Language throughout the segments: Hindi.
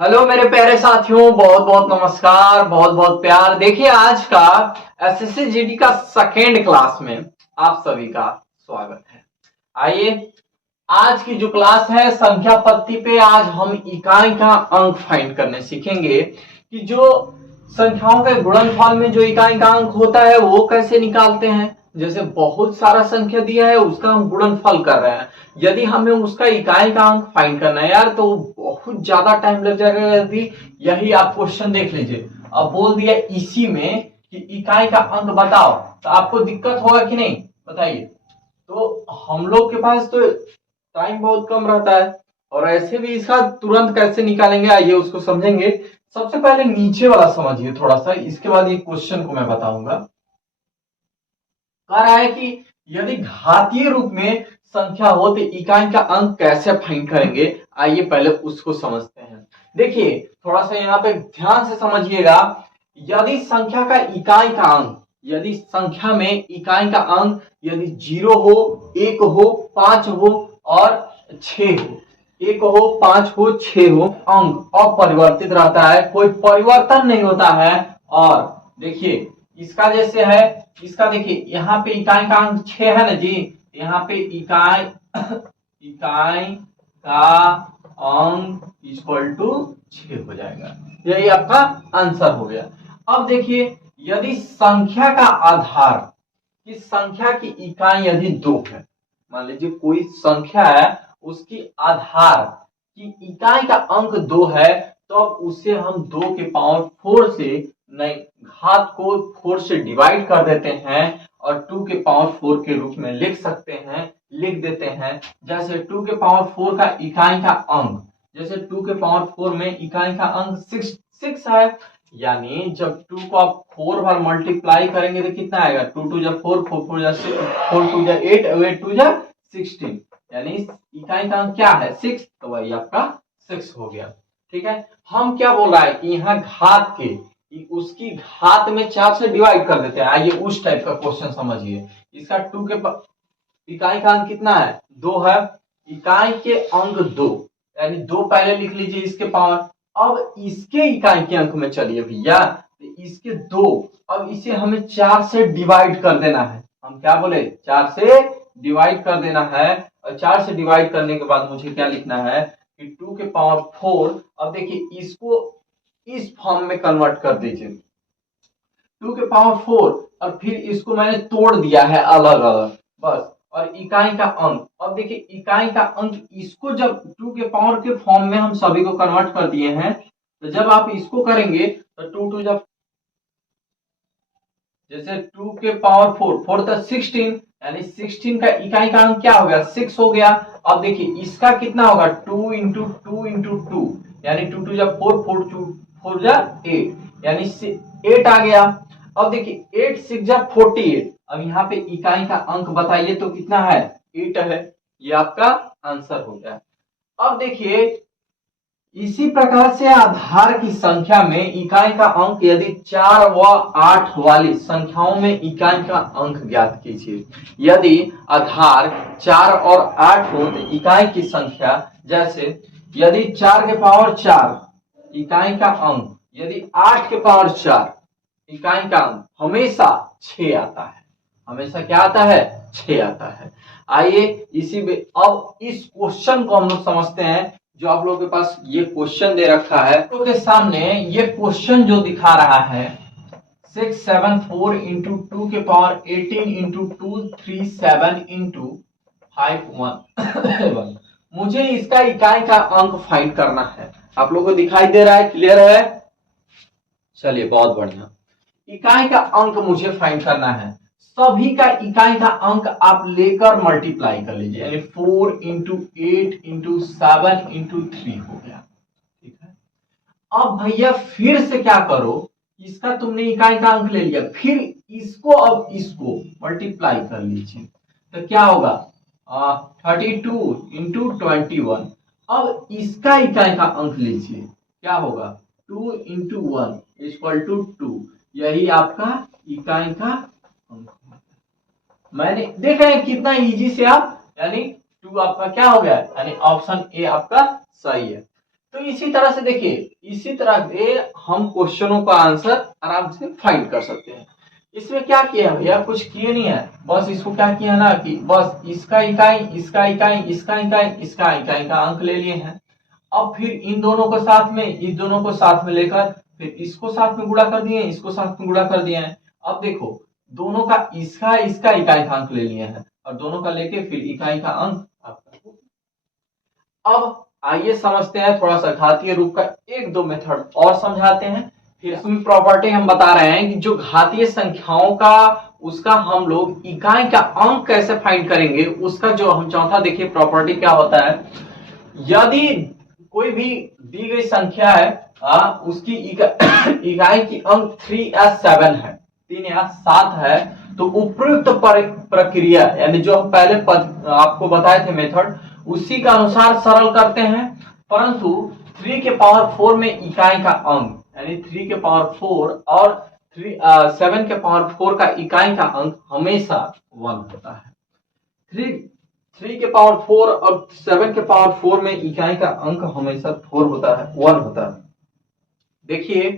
हेलो मेरे प्यारे साथियों, बहुत बहुत नमस्कार, बहुत बहुत प्यार। देखिए, आज का एसएससी जीडी का सेकेंड क्लास में आप सभी का स्वागत है। आइए, आज की जो क्लास है संख्या पत्ती पे, आज हम इकाई का अंक फाइंड करने सीखेंगे कि जो संख्याओं के गुणनफल में जो इकाई का अंक होता है वो कैसे निकालते हैं। जैसे बहुत सारा संख्या दिया है, उसका हम गुणनफल कर रहे हैं, यदि हमें उसका इकाई का अंक फाइंड करना है यार, तो बहुत ज्यादा टाइम लग जाएगा। यदि यही आप क्वेश्चन देख लीजिए, अब बोल दिया इसी में कि इकाई का अंक बताओ, तो आपको दिक्कत होगा कि नहीं, बताइए। तो हम लोग के पास तो टाइम बहुत कम रहता है, और ऐसे भी इसका तुरंत कैसे निकालेंगे, आइए उसको समझेंगे। सबसे पहले नीचे वाला समझिए थोड़ा सा, इसके बाद ये क्वेश्चन को मैं बताऊंगा। कह रहा है कि यदि घातीय रूप में संख्या हो तो इकाई का अंक कैसे फाइंड करेंगे। आइए पहले उसको समझते हैं। देखिए, थोड़ा सा यहाँ पे ध्यान से समझिएगा। यदि संख्या का इकाई का अंक, यदि संख्या में इकाई का अंक यदि 0 हो, 1 हो, 5 हो और 6 हो, 1 हो, 5 हो, 6 हो, अंक अपरिवर्तित रहता है, कोई परिवर्तन नहीं होता है। और देखिए, इसका जैसे है, इसका देखिए यहाँ पे इकाई का अंक 6 है ना जी, यहाँ पे इकाई इकाई का अंक इक्वल टू 6 हो जाएगा। यही आपका आंसर हो गया। अब देखिए, यदि संख्या का आधार, कि संख्या की इकाई यदि 2 है, मान लीजिए कोई संख्या है, उसकी आधार की इकाई का अंक 2 है, तो अब उसे हम 2 के पावर 4 से, नहीं, घात को 4 से डिवाइड कर देते हैं और 2 के पावर 4 के रूप में लिख सकते हैं, लिख देते हैं। जैसे 2 के पावर 4 का इकाई का अंक, जैसे 2 के पावर 4 में इकाई का अंक 6 है, यानी जब 2 को आप 4 बार मल्टीप्लाई करेंगे तो कितना आएगा, 2 2 जा 4, 4 4 जा 6, 4 2 जा 8, 8 2 जा 16, यानी इकाई का अंक क्या है, 6, तो वही आपका 6 हो गया। ठीक है, हम क्या बोल रहा है कि यहाँ घात के, उसकी घात में 4 से डिवाइड कर देते हैं। आइए उस टाइप का क्वेश्चन समझिए। इसका 2 के इकाई का अंक कितना है, 2 है, इकाई के अंक 2, यानी 2 पहले लिख लीजिए इसके पावर। अब इसके इकाई के अंक में चलिए भैया, तो इसके 2, अब इसे हमें 4 से डिवाइड कर देना है। हम क्या बोले, 4 से डिवाइड कर देना है, और 4 से डिवाइड करने के बाद मुझे क्या लिखना है कि 2 के पावर 4। अब देखिए, इसको इस फॉर्म में कन्वर्ट कर दीजिए, 2 के पावर 4, और फिर इसको मैंने तोड़ दिया है अलग अलग, बस। और इकाई का अंक, अब देखिए इकाई का अंक, इसको जब 2 के पावर के फॉर्म में हम सभी को कन्वर्ट कर दिए हैं, तो जब आप इसको करेंगे तो 2 2 जब, जैसे 2 के पावर 4, 4 तो 16, यानी 16 का इकाई का अंक क्या हो गया, 6 हो गया। अब देखिए इसका कितना होगा, 2 इंटू 2 इंटू 2, यानी 2 2 जब 4, 4 2 4 जा 8, यानी 8 आ गया। अब देखिए 8 6 जा 48, अब यहाँ पे इकाई का अंक बताइए तो कितना है, 8 है। ये आपका आंसर हो गया। अब देखिए, इसी प्रकार से आधार की संख्या में इकाई का अंक, यदि 4 व 8 वाली संख्याओं में इकाई का अंक ज्ञात कीजिए। यदि आधार 4 और 8 हो तो इकाई की संख्या, जैसे यदि 4 के पावर 4 इकाई का अंक, यदि 8 के पावर 4 इकाई का अंक, हमेशा 6 आता है। हमेशा क्या आता है, 6 आता है। आइए इसी में अब इस क्वेश्चन को हम लोग समझते हैं। जो आप लोगों के पास ये क्वेश्चन दे रखा है, तो के सामने ये क्वेश्चन जो दिखा रहा है, 674 इंटू 2 के पावर 18 इंटू 237 इंटू 51, मुझे इसका इकाई का अंक फाइंड करना है। आप लोगों को दिखाई दे रहा है, क्लियर है? चलिए बहुत बढ़िया। इकाई का अंक मुझे फाइंड करना है। सभी का इकाई का अंक आप लेकर मल्टीप्लाई कर लीजिए, यानी 4 इंटू 8 इंटू 7 इंटू 3 हो गया। ठीक है, अब भैया फिर से क्या करो, इसका तुमने इकाई का अंक ले लिया, फिर इसको अब इसको मल्टीप्लाई कर लीजिए, तो क्या होगा, 32 इंटू 21। अब इसका इकाई का अंक लीजिए, क्या होगा, 2 इंटू 1 इक्वल टू 2, यही आपका इकाई का अंक। मैंने देख रहे हैं कितना इजी से आप, यानी 2 आपका क्या हो गया, यानी ऑप्शन ए आपका सही है। तो इसी तरह से देखिए, इसी तरह से हम क्वेश्चनों का आंसर आराम से फाइंड कर सकते हैं। इसमें क्या किया है भैया, कुछ किए नहीं है, बस इसको क्या किया ना कि बस इसका इकाई इसका इकाई इसका इकाई इसका इकाई का अंक ले लिए हैं। अब फिर इन दोनों को साथ में, इस दोनों को साथ में लेकर फिर इसको साथ में गुणा कर दिए, इसको साथ में गुणा कर दिए हैं। अब देखो दोनों का इसका इसका इकाई का अंक ले लिए हैं और दोनों का लेके फिर इकाई का अंक आपका। अब आइए समझते हैं थोड़ा सा घातीय रूप का एक दो मेथड और समझाते हैं। फिर इसमें प्रॉपर्टी हम बता रहे हैं कि जो घातीय संख्याओं का उसका हम लोग इकाई का अंक कैसे फाइंड करेंगे, उसका जो हम चौथा देखिए प्रॉपर्टी क्या होता है। यदि कोई भी दी गई संख्या है उसकी इकाई की अंक 3 या 7 है, 3 या 7 है, तो उपयुक्त प्रक्रिया यानी जो हम पहले आपको बताए थे मेथड, उसी के अनुसार सरल करते हैं। परंतु 3 के पावर 4 में इकाई का अंक यानी 3 के पावर 4 और 7 के पावर 4 का इकाई का अंक हमेशा 1 होता है। 3 के पावर 4 और 7 के पावर 4 में इकाई का अंक हमेशा 4 होता है, 1 होता है। देखिए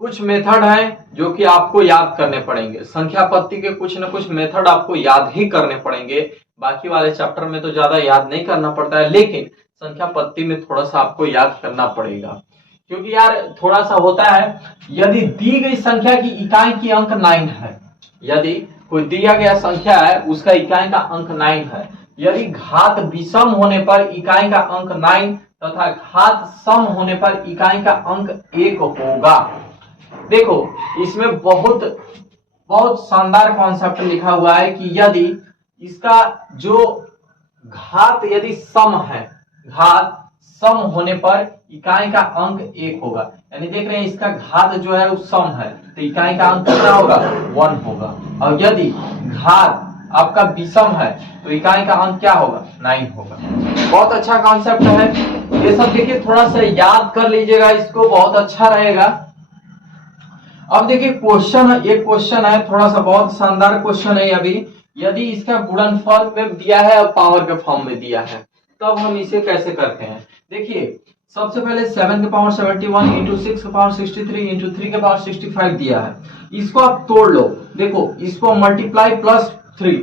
कुछ मेथड हैं जो कि आपको याद करने पड़ेंगे, संख्या पत्ती के कुछ न कुछ मेथड आपको याद ही करने पड़ेंगे। बाकी वाले चैप्टर में तो ज्यादा याद नहीं करना पड़ता है, लेकिन संख्या पत्ती में थोड़ा सा आपको याद करना पड़ेगा, क्योंकि यार थोड़ा सा होता है। यदि दी गई संख्या की इकाई की अंक 9 है, यदि कोई दिया गया संख्या है उसका इकाई का अंक 9 है, यदि घात विषम होने पर इकाई का अंक 9 तथा घात सम होने पर इकाई का अंक 1 होगा। देखो इसमें बहुत शानदार कॉन्सेप्ट लिखा हुआ है कि यदि इसका जो घात यदि सम है, घात सम होने पर इकाई का अंक 1 होगा। यानी देख रहे हैं इसका घात जो है वो सम है तो इकाई का अंक कितना होगा, 1 होगा। और यदि घात आपका विषम है तो इकाई का अंक क्या होगा, 9 होगा। बहुत अच्छा कॉन्सेप्ट है, ये सब देखिए थोड़ा सा याद कर लीजिएगा, इसको बहुत अच्छा रहेगा। अब देखिए क्वेश्चन, एक क्वेश्चन है थोड़ा सा बहुत शानदार क्वेश्चन है। अभी यदि इसका गुणनफल में दिया है और पावर के फॉर्म में दिया है, तब हम इसे कैसे करते हैं। देखिए सबसे पहले 7 के पावर 71 इंटू 6 के पावर 63 इंटू 3 के पावर 65 दिया है, इसको आप तोड़ लो। देखो इसको मल्टीप्लाई प्लस 3,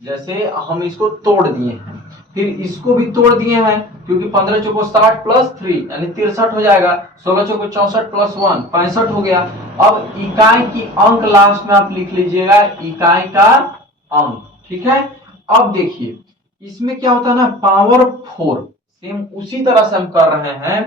जैसे हम इसको तोड़ दिए हैं, फिर इसको भी तोड़ दिए हैं, क्योंकि 15 चौको 60 प्लस 3 यानी 63 हो जाएगा, 16 चौको 64 प्लस 1 65 हो गया। अब इकाई की अंक लास्ट में आप लिख लीजिएगा, इकाई का अंक, ठीक है। अब देखिए इसमें क्या होता है ना, पावर 4 सेम उसी तरह से हम कर रहे हैं,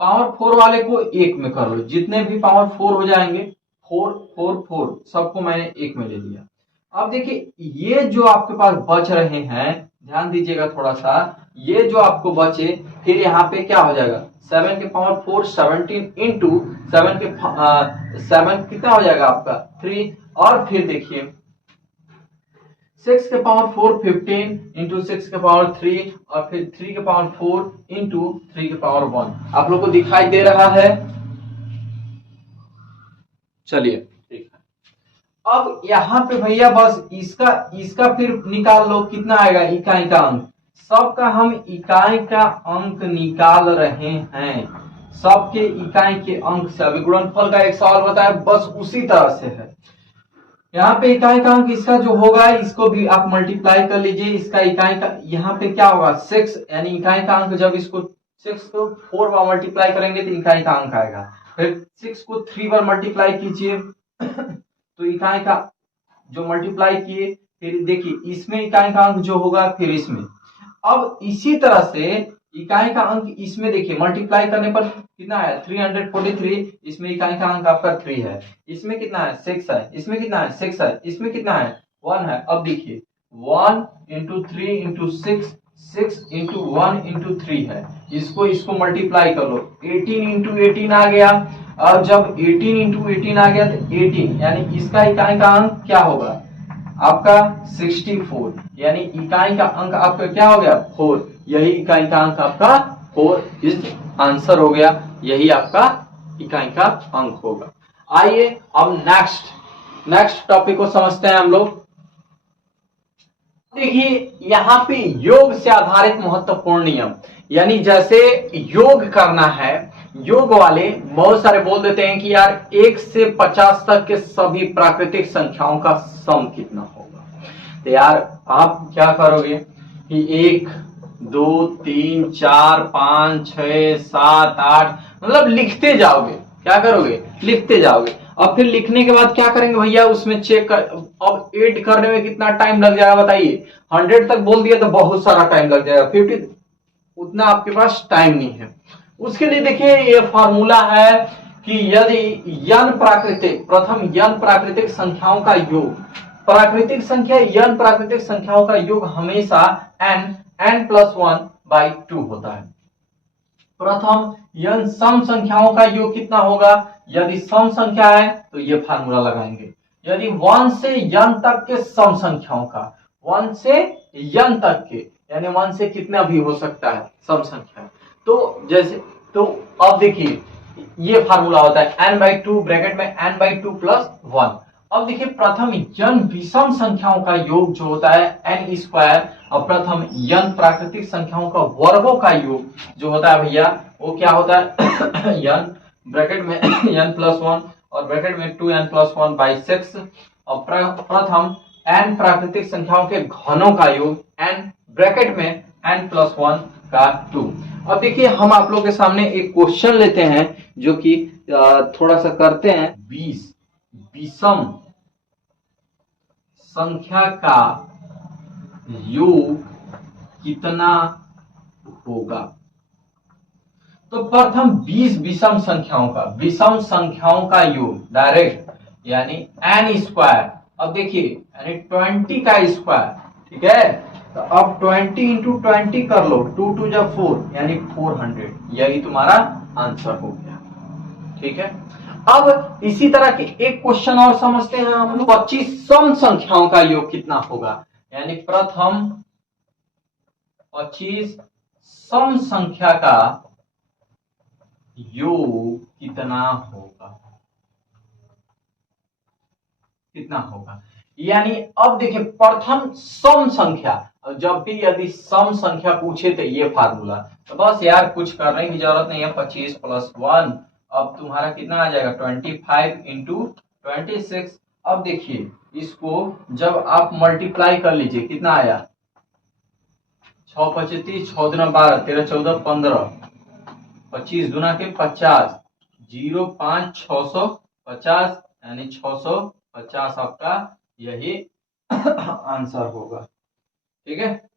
पावर 4 वाले को 1 में कर लो, जितने भी पावर 4 हो जाएंगे 4 4 4 सबको मैंने 1 में ले लिया। अब देखिए ये जो आपके पास बच रहे हैं, ध्यान दीजिएगा थोड़ा सा, ये जो आपको बचे फिर यहाँ पे क्या हो जाएगा, 7 के पावर 4 17 इंटू 7 के 7 कितना हो जाएगा आपका 3, और फिर देखिए 6 के पावर 4 15 इंटू 6 के पावर 3 और फिर 3 के पावर 4 इंटू 3 के पावर 1। आप लोग को दिखाई दे रहा है, चलिए ठीक है। अब यहाँ पे भैया बस इसका फिर निकाल लो, कितना आएगा इकाई का अंक, सबका हम इकाई का अंक निकाल रहे हैं, सबके इकाई के अंक से। अभी गुणनफल का एक सवाल बताया, बस उसी तरह से है। यहाँ पे इकाई का अंक इसका जो होगा इसको भी आप मल्टीप्लाई कर लीजिए, इसका इकाई का यहाँ पे क्या होगा 6, यानी इकाई का अंक जब इसको 6 को 4 बार मल्टीप्लाई करेंगे तो इकाई का अंक आएगा। फिर 6 को 3 बार मल्टीप्लाई कीजिए तो इकाई का जो मल्टीप्लाई किए, फिर देखिए इसमें इकाई का अंक जो होगा फिर इसमें। अब इसी तरह से इकाई का अंक इसमें देखिए मल्टीप्लाई करने पर कितना है 343, इसमें इकाई का अंक आपका 3 है, इसमें कितना है 6 है, इसमें कितना है 6 है, इसमें कितना है 1 है। अब देखिए 1 इंटू 3 इंटू 6 6 इंटू 1 इंटू 3 है, इसको मल्टीप्लाई कर लो, 18 इंटू 18 आ गया। अब जब 18 इंटू 18 आ गया तो 18 यानी इसका इकाई का अंक क्या होगा आपका 64, यानी इकाई का अंक आपका क्या हो गया 4, यही इकाई का अंक आपका 4 इस आंसर हो गया, यही आपका इकाई का अंक होगा। आइए अब नेक्स्ट टॉपिक को समझते हैं हम लोग। देखिए यहाँ पे योग से आधारित महत्वपूर्ण नियम, यानी जैसे योग करना है, योग वाले बहुत सारे बोल देते हैं कि यार 1 से 50 तक के सभी प्राकृतिक संख्याओं का सम कितना होगा। तो यार आप क्या करोगे कि 1 2 3 4 5 6 7 8 मतलब लिखते जाओगे। क्या करोगे? लिखते जाओगे। अब फिर लिखने के बाद क्या करेंगे भैया, उसमें चेक कर, अब ऐड करने में कितना टाइम लग जाएगा बताइए। 100 तक बोल दिया तो बहुत सारा टाइम लग जाएगा, 50 उतना आपके पास टाइम नहीं है। उसके लिए देखिए ये फॉर्मूला है कि यदि n प्राकृतिक, प्रथम n प्राकृतिक संख्याओं का योग, प्राकृतिक संख्या n प्राकृतिक संख्याओं का योग हमेशा n+1/2 होता है। प्रथम n सम संख्याओं का योग कितना होगा, यदि सम संख्या है तो ये फार्मूला लगाएंगे। यदि 1 से n तक के सम संख्याओं का, 1 से n तक के यानी 1 से कितना भी हो सकता है सम संख्या, तो जैसे तो अब देखिए ये फार्मूला होता है n/2 ब्रैकेट में n/2 + 1। अब देखिए प्रथम n विषम संख्याओं का योग जो होता है n² और प्रथम n प्राकृतिक संख्याओं का वर्गों का योग जो होता है भैया वो क्या होता है n ब्रैकेट में n+1 और ब्रैकेट में 2n+1/6 और प्रथम n प्राकृतिक संख्याओं के घनों का योग n ब्रैकेट में n+1 का 2। अब देखिए हम आप लोग के सामने एक क्वेश्चन लेते हैं जो कि थोड़ा सा करते हैं। 20 विषम संख्या का योग कितना होगा। तो प्रथम 20 विषम संख्याओं का योग डायरेक्ट यानी n²। अब देखिए यानी 20 का स्क्वायर, ठीक है। तो अब 20 इंटू 20 कर लो, 2 2 जा 4 यानी 400, यही तुम्हारा आंसर हो गया, ठीक है। अब इसी तरह के एक क्वेश्चन और समझते हैं हम। 25 सम संख्याओं का योग कितना होगा, यानी प्रथम 25 सम संख्या का योग कितना होगा। यानी अब देखिए प्रथम सम संख्या, जब भी यदि सम संख्या पूछे तो ये फार्मूला, तो बस यार कुछ करने की जरूरत नहीं है। 25 + 1 अब तुम्हारा कितना आ जाएगा 25 इंटू 26। अब देखिए इसको जब आप मल्टीप्लाई कर लीजिए कितना आया 6 25 6 दूना 12 13 14 15 25 दूना के 50 0 5 650 यानी 650 आपका यही आंसर होगा, ठीक है।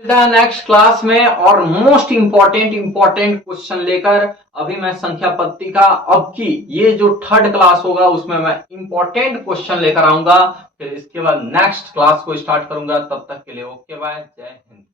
नेक्स्ट क्लास में और मोस्ट इंपॉर्टेंट क्वेश्चन लेकर अभी मैं संख्या पत्ती का अब की ये जो 3rd क्लास होगा उसमें मैं इंपॉर्टेंट क्वेश्चन लेकर आऊंगा। फिर इसके बाद नेक्स्ट क्लास को स्टार्ट करूंगा। तब तक के लिए ओके बाय, जय हिंद।